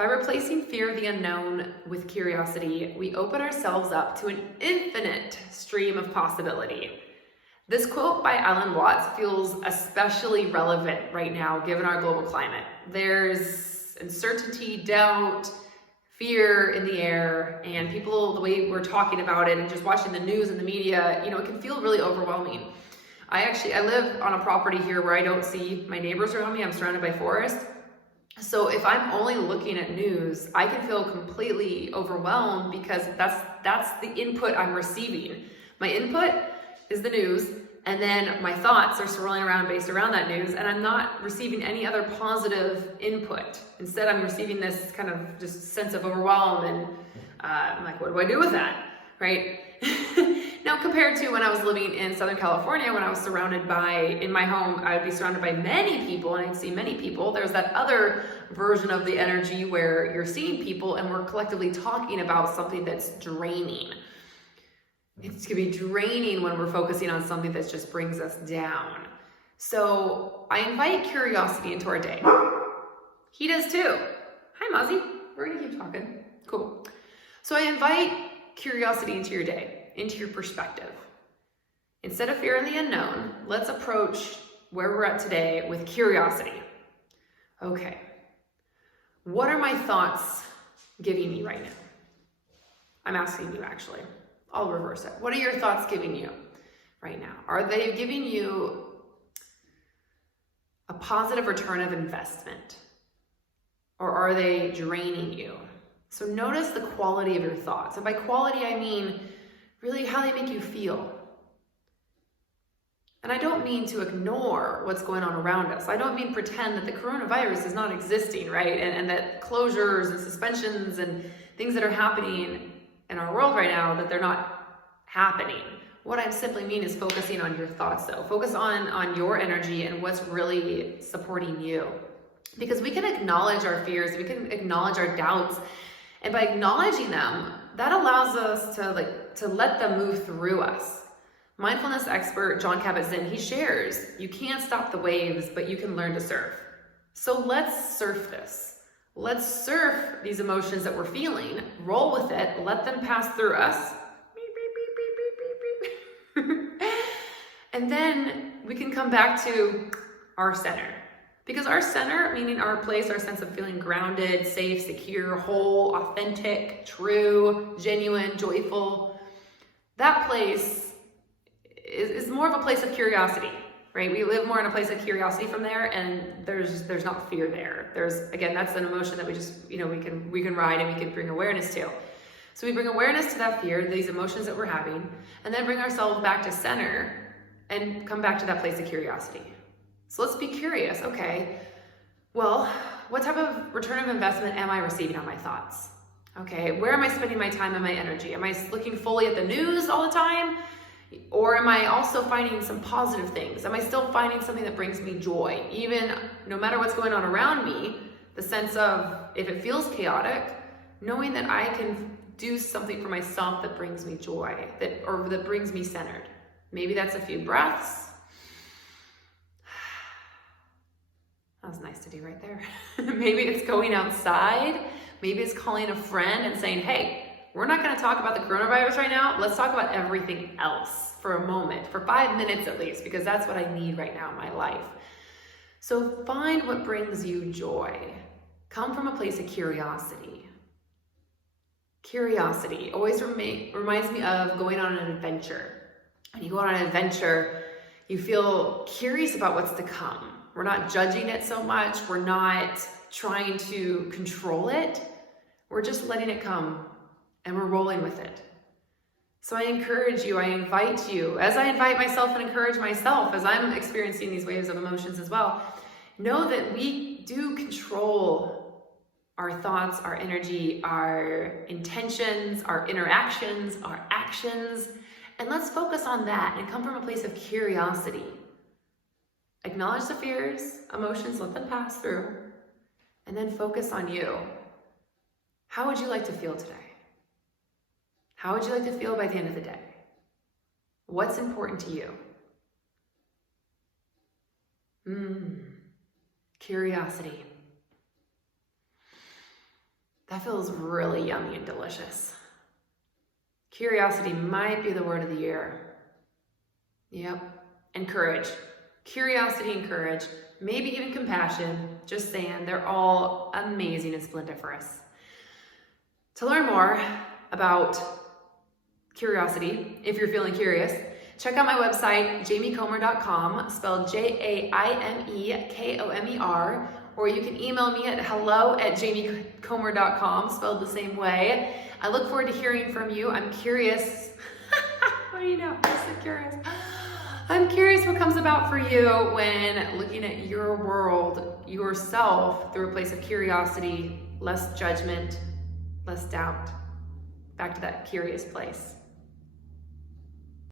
By replacing fear of the unknown with curiosity, we open ourselves up to an infinite stream of possibility. This quote by Alan Watts feels especially relevant right now, given our global climate. There's uncertainty, doubt, fear in the air, and people, the way we're talking about it and just watching the news and the media, it can feel really overwhelming. I live on a property here where I don't see my neighbors around me. I'm surrounded by forest. So if I'm only looking at news, I can feel completely overwhelmed because that's the input I'm receiving. My input is the news, and then my thoughts are swirling around based around that news, and I'm not receiving any other positive input. Instead, I'm receiving this kind of just sense of overwhelm, and I'm like, what do I do with that, right? Now, compared to when I was living in Southern California, when I was surrounded by, in my home, I would be surrounded by many people, and I'd see many people. There's that other version of the energy where you're seeing people and we're collectively talking about something that's draining. It's going to be draining when we're focusing on something that just brings us down. So I invite curiosity into our day. He does too. Hi, Mozzie. We're going to keep talking. Cool. So I invite curiosity into your day, into your perspective. Instead of fear in the unknown, let's approach where we're at today with curiosity. Okay. What are my thoughts giving me right now? I'm asking you, actually. I'll reverse it. What are your thoughts giving you right now? Are they giving you a positive return of investment? Or are they draining you? So notice the quality of your thoughts. And by quality, I mean really how they make you feel. And I don't mean to ignore what's going on around us. I don't mean pretend that the coronavirus is not existing, right? And that closures and suspensions and things that are happening in our world right now, that they're not happening. What I simply mean is focusing on your thoughts, though. Focus on your energy and what's really supporting you. Because we can acknowledge our fears, we can acknowledge our doubts, and by acknowledging them, that allows us to let them move through us. Mindfulness expert Jon Kabat-Zinn, he shares, you can't stop the waves, but you can learn to surf. So let's surf this. Let's surf these emotions that we're feeling, roll with it, let them pass through us. And then we can come back to our center. Because our center, meaning our place, our sense of feeling grounded, safe, secure, whole, authentic, true, genuine, joyful, that place is more of a place of curiosity, right? We live more in a place of curiosity from there, and there's not fear there. Again, that's an emotion that we just, we can ride and we can bring awareness to. So we bring awareness to that fear, these emotions that we're having, and then bring ourselves back to center and come back to that place of curiosity. So let's be curious. Okay, well, what type of return of investment am I receiving on my thoughts? Okay, where am I spending my time and my energy? Am I looking fully at the news all the time? Or am I also finding some positive things? Am I still finding something that brings me joy? Even no matter what's going on around me, the sense of, if it feels chaotic, knowing that I can do something for myself that brings me joy, that brings me centered. Maybe that's a few breaths. That was nice to do right there. Maybe it's going outside. Maybe it's calling a friend and saying, hey, we're not going to talk about the coronavirus right now. Let's talk about everything else for a moment, for 5 minutes at least, because that's what I need right now in my life. So find what brings you joy. Come from a place of curiosity. Curiosity always reminds me of going on an adventure. When you go on an adventure, you feel curious about what's to come. We're not judging it so much. We're not trying to control it. We're just letting it come and we're rolling with it. So I encourage you, I invite you, as I invite myself and encourage myself as I'm experiencing these waves of emotions as well, know that we do control our thoughts, our energy, our intentions, our interactions, our actions, and let's focus on that and come from a place of curiosity. Acknowledge the fears, emotions, let them pass through, and then focus on you. How would you like to feel today? How would you like to feel by the end of the day? What's important to you? Curiosity. That feels really yummy and delicious. Curiosity might be the word of the year. Yep. And courage. Curiosity and courage, maybe even compassion, just saying, they're all amazing and splendiferous. To learn more about curiosity, if you're feeling curious, check out my website, jaimekomer.com, spelled JAIMEKOMER, or you can email me at hello@jaimekomer.com, spelled the same way. I look forward to hearing from you. I'm curious. What do you know? I'm so curious. I'm curious what comes about for you when looking at your world, yourself, through a place of curiosity, less judgment, less doubt. Back to that curious place.